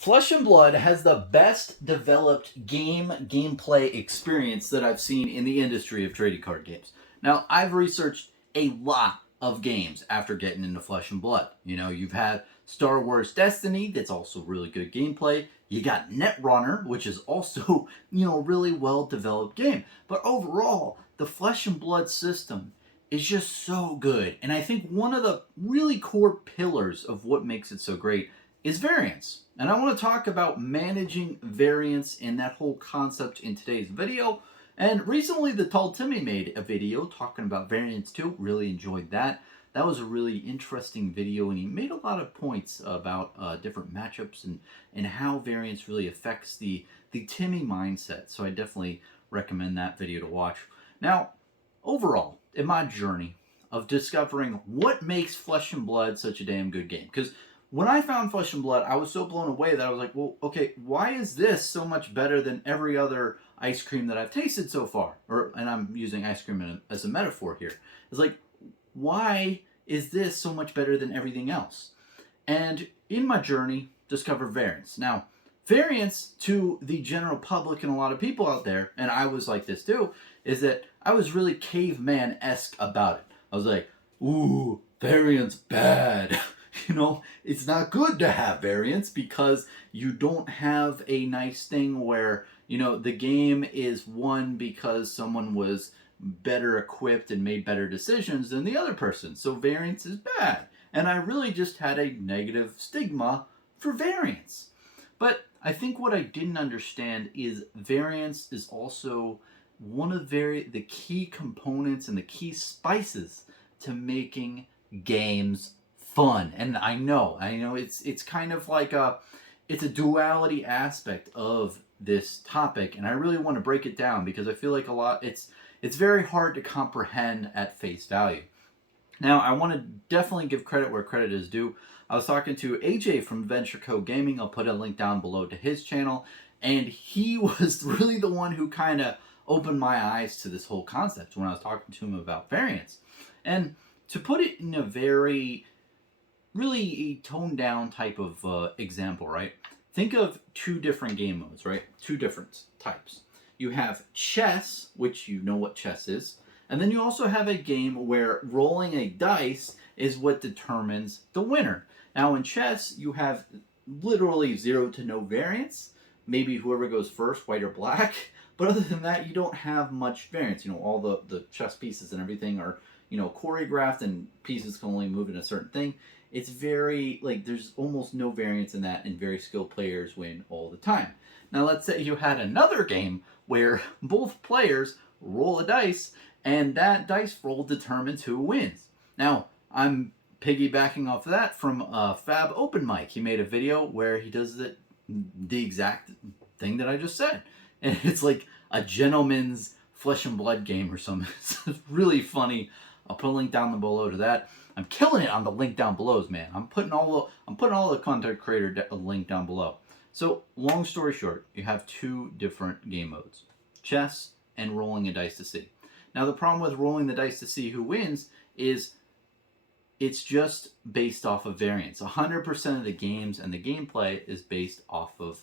Flesh and Blood has the best developed gameplay experience that I've seen in the industry of trading card games. Now, I've researched a lot of games after getting into Flesh and Blood. You know, you've had Star Wars Destiny, that's also really good gameplay. You got Netrunner, which is also, really well developed game. But overall, the Flesh and Blood system is just so good. And I think one of the really core pillars of what makes it so great is variance. And I want to talk about managing variance and that whole concept in today's video. And recently, the Tall Timmy made a video talking about variance too. Really enjoyed that. That was a really interesting video, and he made a lot of points about different matchups and how variance really affects the Timmy mindset. So I definitely recommend that video to watch. Now, overall, in my journey of discovering what makes Flesh and Blood such a damn good game, because when I found Flesh and Blood, I was so blown away that I was like, well, okay, why is this so much better than every other ice cream that I've tasted so far? And I'm using ice cream as a metaphor here. It's like, why is this so much better than everything else? And in my journey, discover variance. Now, variance to the general public and a lot of people out there, and I was like this too, is that I was really caveman-esque about it. I was like, ooh, variance bad. It's not good to have variance because you don't have a nice thing where, the game is won because someone was better equipped and made better decisions than the other person. So variance is bad. And I really just had a negative stigma for variance. But I think what I didn't understand is variance is also one of the key components and the key spices to making games fun. And I know it's kind of like it's a duality aspect of this topic, and I really want to break it down because I feel like it's very hard to comprehend at face value. Now, I want to definitely give credit where credit is due. I was talking to AJ from Venture Co Gaming. I'll put a link down below to his channel, and he was really the one who kind of opened my eyes to this whole concept when I was talking to him about variance. And to put it in a very really a toned down type of example, right? Think of two different game modes, right? Two different types. You have chess, which you know what chess is, and then you also have a game where rolling a dice is what determines the winner. Now in chess, you have literally 0 to no variance. Maybe whoever goes first, white or black. But other than that, you don't have much variance. All the chess pieces and everything are, choreographed, and pieces can only move in a certain thing. It's very, there's almost no variance in that, and very skilled players win all the time. Now, let's say you had another game where both players roll a dice, and that dice roll determines who wins. Now, I'm piggybacking off of that from Fab Open Mic. He made a video where he does the exact thing that I just said. And it's like a gentleman's Flesh and Blood game or something. It's really funny. I'll put a link down below to that. I'm killing it on the link down below, man. I'm putting all the content creator link down below. So, long story short, you have two different game modes: chess and rolling a dice to see. Now, the problem with rolling the dice to see who wins is it's just based off of variance. 100% of the games and the gameplay is based off of,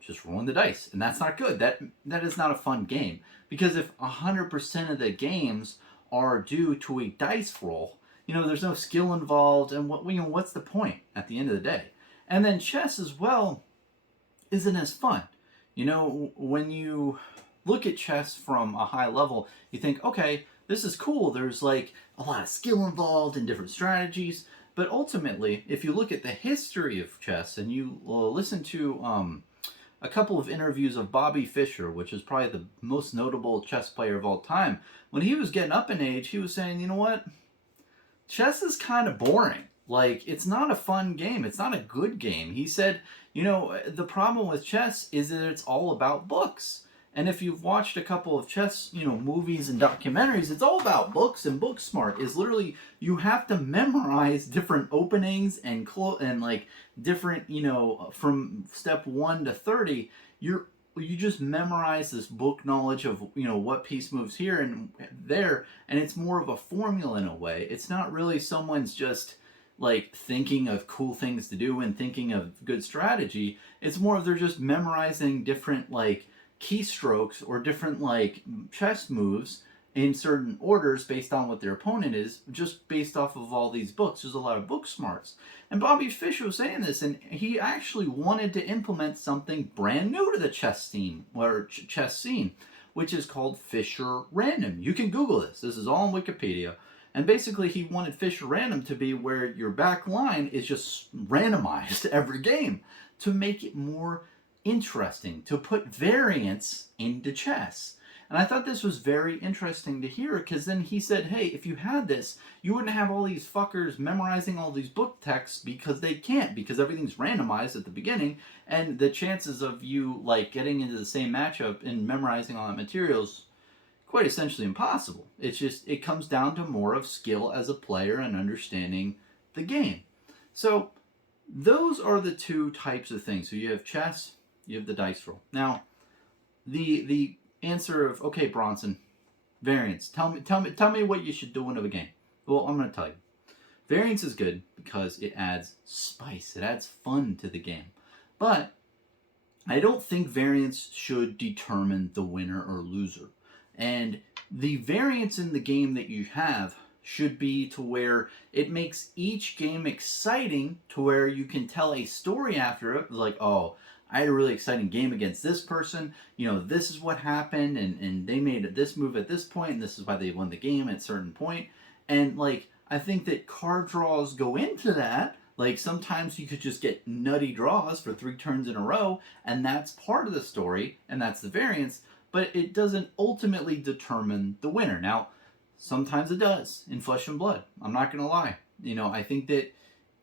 just rolling the dice. And that's not good. That is not a fun game. Because if 100% of the games are due to a dice roll, there's no skill involved, and what's the point at the end of the day? And then chess as well isn't as fun. When you look at chess from a high level, you think, okay, this is cool. There's a lot of skill involved and different strategies. But ultimately, if you look at the history of chess and you listen to a couple of interviews of Bobby Fischer, which is probably the most notable chess player of all time, when he was getting up in age, he was saying, you know what? Chess is kind of boring. It's not a fun game. It's not a good game. He said, the problem with chess is that it's all about books. And if you've watched a couple of chess, movies and documentaries, it's all about books, and book smart is literally you have to memorize different openings and different, from step 1 to 30, you just memorize this book knowledge of, what piece moves here and there, and it's more of a formula in a way. It's not really someone's just like thinking of cool things to do and thinking of good strategy. It's more of they're just memorizing different like keystrokes or different like chess moves in certain orders based on what their opponent is, just based off of all these books. There's a lot of book smarts. And Bobby Fischer was saying this, and he actually wanted to implement something brand new to the chess scene, which is called Fischer Random. You can Google this. This is all on Wikipedia. And basically, he wanted Fischer Random to be where your back line is just randomized every game to make it more interesting, to put variance into chess. And I thought this was very interesting to hear, because then he said, hey, if you had this, you wouldn't have all these fuckers memorizing all these book texts, because they can't, because everything's randomized at the beginning, and the chances of you like getting into the same matchup and memorizing all that material is quite essentially impossible. It's just, it comes down to more of skill as a player and understanding the game. So those are the two types of things. So you have chess, you have the dice roll. Now, the answer of, okay, Bronson, variance. Tell me what you should do in a game. Well, I'm going to tell you. Variance is good because it adds spice. It adds fun to the game. But I don't think variance should determine the winner or loser. And the variance in the game that you have should be to where it makes each game exciting, to where you can tell a story after it. Like, oh, I had a really exciting game against this person. You know, this is what happened, and they made this move at this point, and this is why they won the game at a certain point. And, like, I think that card draws go into that. Like, sometimes you could just get nutty draws for 3 turns in a row, and that's part of the story, and that's the variance, but it doesn't ultimately determine the winner. Now, sometimes it does in Flesh and Blood. I'm not going to lie. You know, I think that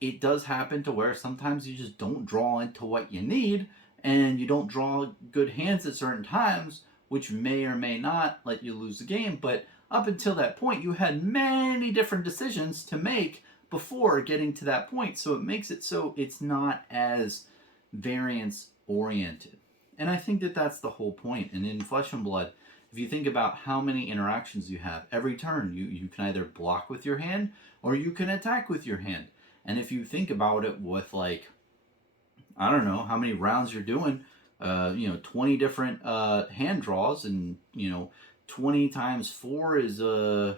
it does happen to where sometimes you just don't draw into what you need, and you don't draw good hands at certain times, which may or may not let you lose the game. But up until that point, you had many different decisions to make before getting to that point. So it makes it so it's not as variance oriented. And I think that that's the whole point. And in Flesh and Blood, if you think about how many interactions you have, every turn you can either block with your hand or you can attack with your hand. And if you think about it with, like, I don't know how many rounds you're doing, 20 different hand draws, and 20 times 4 is a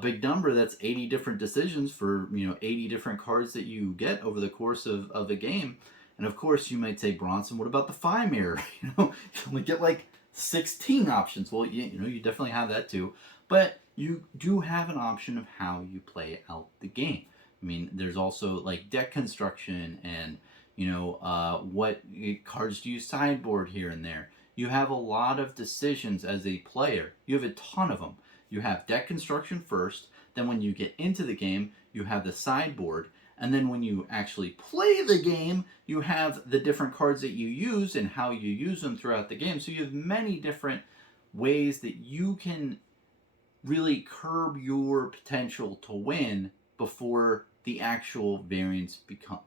big number. That's 80 different decisions for 80 different cards that you get over the course of a game. And of course, you might say, Bronson, what about the Phi Mirror? You only get like 16 options. Well, you definitely have that too, but you do have an option of how you play out the game. I mean, there's also like deck construction and what cards do you sideboard here and there. You have a lot of decisions as a player. You have a ton of them. You have deck construction first, then when you get into the game, you have the sideboard, and then when you actually play the game, you have the different cards that you use and how you use them throughout the game. So you have many different ways that you can really curb your potential to win before the actual variance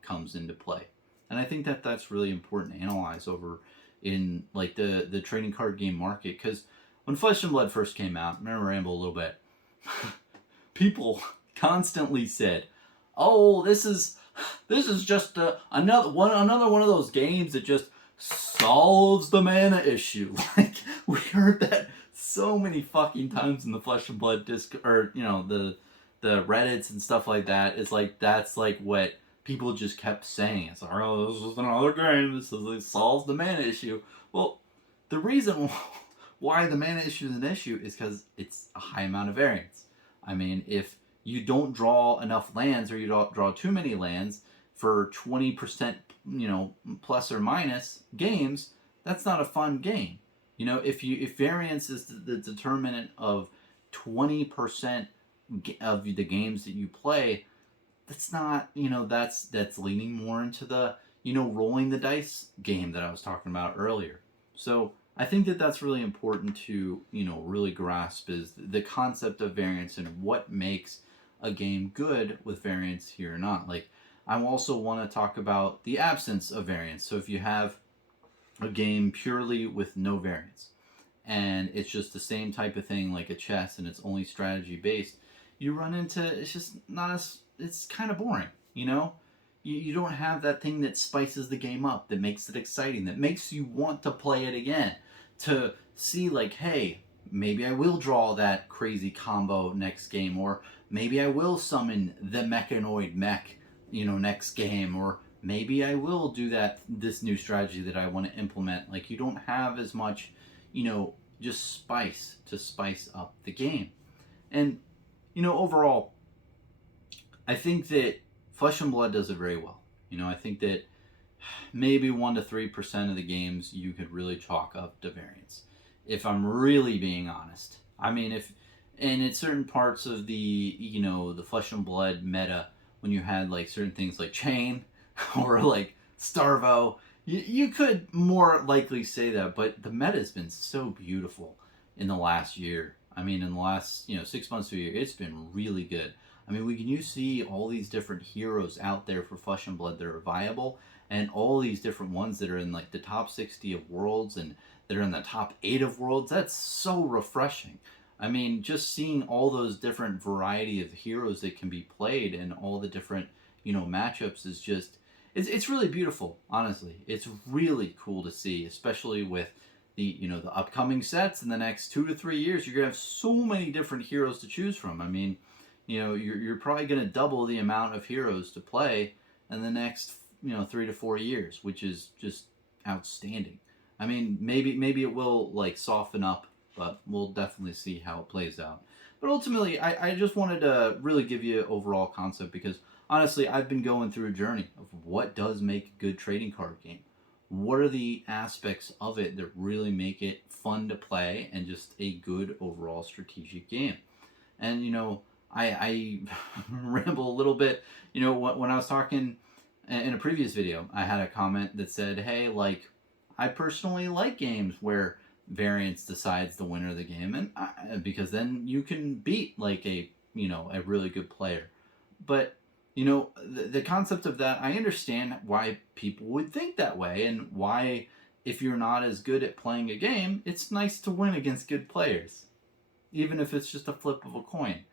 comes into play. And I think that that's really important to analyze over in like the trading card game market, because when Flesh and Blood first came out, I'm gonna ramble a little bit. People constantly said, "Oh, this is just another one of those games that just solves the mana issue." Like, we heard that so many fucking times in the Flesh and Blood disc, or the Reddits and stuff like that. It's like that's like what people just kept saying. It's like, oh, this is another game. This solves the mana issue. Well, the reason why the mana issue is an issue is because it's a high amount of variance. I mean, if you don't draw enough lands, or you don't draw too many lands for 20%, plus or minus games, that's not a fun game. If variance is the determinant of 20% of the games that you play, that's not, that's leaning more into the, rolling the dice game that I was talking about earlier. So I think that that's really important to, really grasp, is the concept of variance and what makes a game good with variance here or not. Like, I also want to talk about the absence of variance. So if you have a game purely with no variance, and it's just the same type of thing like a chess, and it's only strategy based, you run into, it's just not as, it's kind of boring. you know? You don't have that thing that spices the game up, that makes it exciting, that makes you want to play it again, to see like, hey, maybe I will draw that crazy combo next game, or maybe I will summon the mechanoid mech, next game, or maybe I will do this new strategy that I want to implement. Like, you don't have as much, just spice to spice up the game. And overall, I think that Flesh and Blood does it very well. I think that maybe 1 to 3% of the games you could really chalk up to variance, if I'm really being honest. I mean, and in certain parts of the Flesh and Blood meta, when you had like certain things like Chain or like Starvo, you could more likely say that. But the meta has been so beautiful in the last year. I mean, in the last 6 months to a year, it's been really good. I mean, you see all these different heroes out there for Flesh and Blood that are viable, and all these different ones that are in like the top 60 of worlds and that are in the top 8 of worlds. That's so refreshing. I mean, just seeing all those different variety of heroes that can be played and all the different matchups is just it's really beautiful. Honestly, it's really cool to see, especially with the upcoming sets in the next 2 to 3 years. You're gonna have so many different heroes to choose from. I mean, you're probably going to double the amount of heroes to play in the next 3 to 4 years, which is just outstanding. I mean, maybe it will like soften up, but we'll definitely see how it plays out. But ultimately, I just wanted to really give you an overall concept, because honestly, I've been going through a journey of what does make a good trading card game. What are the aspects of it that really make it fun to play and just a good overall strategic game? And I ramble a little bit. When I was talking in a previous video, I had a comment that said, hey, like, I personally like games where variance decides the winner of the game, and because then you can beat like a really good player. But the concept of that, I understand why people would think that way, and why, if you're not as good at playing a game, it's nice to win against good players, even if it's just a flip of a coin.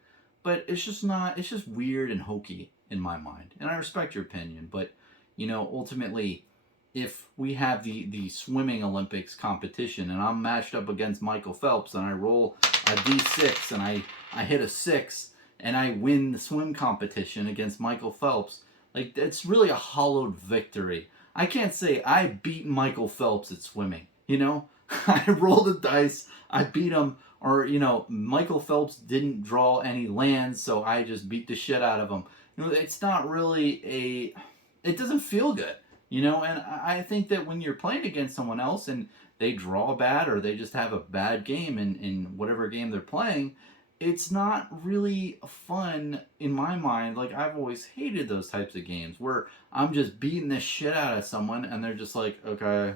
But it's just weird and hokey in my mind. And I respect your opinion, but ultimately, if we have the swimming Olympics competition and I'm matched up against Michael Phelps and I roll a D6 and I hit a 6 and I win the swim competition against Michael Phelps, like, it's really a hollowed victory. I can't say I beat Michael Phelps at swimming, I rolled the dice, I beat him. Or, Michael Phelps didn't draw any lands, so I just beat the shit out of him. It's not really it doesn't feel good, and I think that when you're playing against someone else and they draw bad, or they just have a bad game in whatever game they're playing, it's not really fun in my mind. Like, I've always hated those types of games where I'm just beating the shit out of someone and they're just like, okay,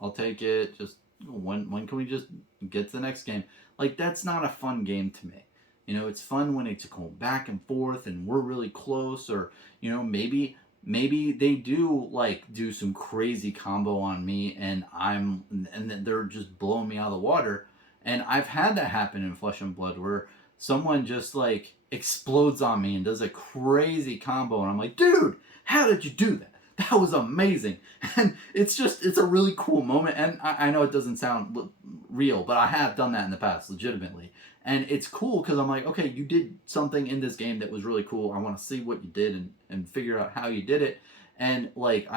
I'll take it, just when can we just get to the next game? Like, that's not a fun game to me. It's fun when it's going back and forth and we're really close, or maybe they do some crazy combo on me and then they're just blowing me out of the water. And I've had that happen in Flesh and Blood, where someone just like explodes on me and does a crazy combo, and I'm like, dude, how did you do that? That was amazing. And it's a really cool moment. And I know it doesn't sound real, but I have done that in the past, legitimately. And it's cool because I'm like, okay, you did something in this game that was really cool. I want to see what you did and figure out how you did it. And like,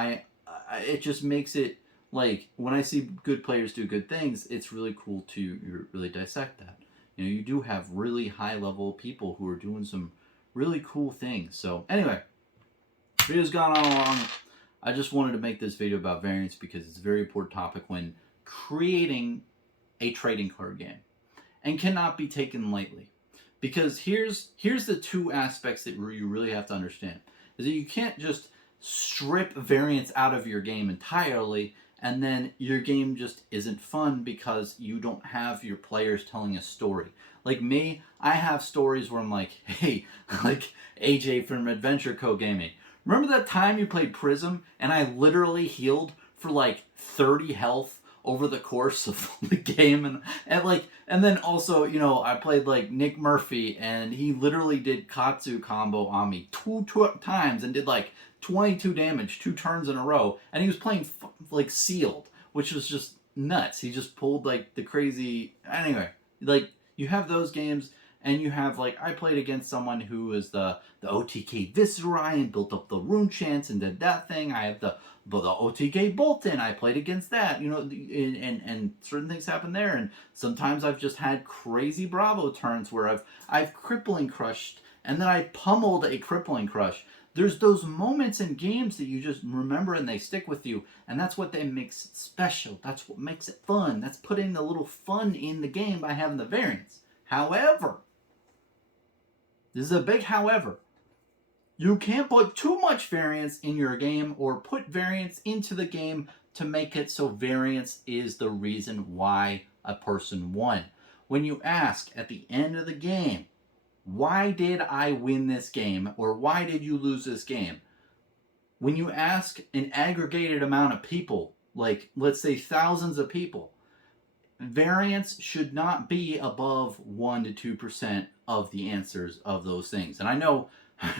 it just makes it like, when I see good players do good things, it's really cool to really dissect that. You do have really high level people who are doing some really cool things. So anyway, video's gone on long. I just wanted to make this video about variance because it's a very important topic when creating a trading card game, and cannot be taken lightly. Because here's the two aspects that you really have to understand. Is that you can't just strip variance out of your game entirely and then your game just isn't fun because you don't have your players telling a story. Like me, I have stories where I'm like, hey, like AJ from Adventure Co Gaming, remember that time you played Prism and I literally healed for like 30 health over the course of the game, and then also, you know, I played like Nick Murphy, and he literally did Katsu combo on me two times and did like 22 damage 2 turns in a row, and he was playing like sealed, which was just nuts. He just pulled like the crazy. Anyway, like you have those games, and you have like I played against someone who is the OTK Viserai and built up the rune chance and did that thing. I have the OTK Bolton. I played against that, you know, and certain things happen there. And sometimes I've just had crazy Bravo turns where I've crippling crushed, and then I pummeled a crippling crush. There's those moments in games that you just remember and they stick with you, and that's what they makes special. That's what makes it fun. That's putting the little fun in the game by having the variance. However, this is a big however. You can't put too much variance in your game or put variance into the game to make it so variance is the reason why a person won. When you ask at the end of the game, why did I win this game, or why did you lose this game? When you ask an aggregated amount of people, like let's say thousands of people, variance should not be above 1 to 2% of the answers of those things. And I know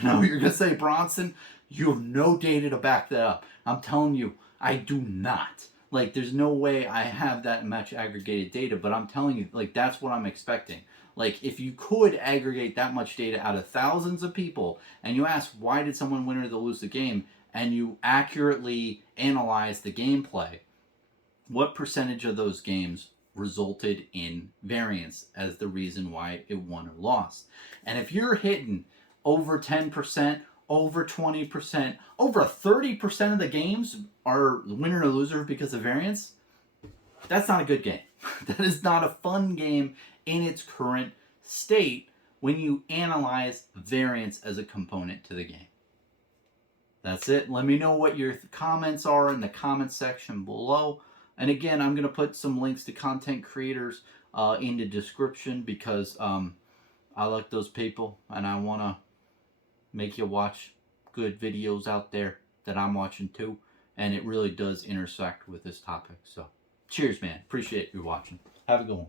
you're going to say, Bronson, you have no data to back that up. I'm telling you, I do not. Like, there's no way I have that much aggregated data, but I'm telling you, like, that's what I'm expecting. Like, if you could aggregate that much data out of thousands of people, and you ask, why did someone win or lose the game, and you accurately analyze the gameplay, what percentage of those games resulted in variance as the reason why it won or lost? And if you're hitting over 10%, over 20%, over 30% of the games are winner or loser because of variance, that's not a good game. That is not a fun game in its current state when you analyze variance as a component to the game. That's it. Let me know what your comments are in the comment section below. And again, I'm going to put some links to content creators in the description because I like those people and I want to make you watch good videos out there that I'm watching too. And it really does intersect with this topic. So cheers, man. Appreciate you watching. Have a good one.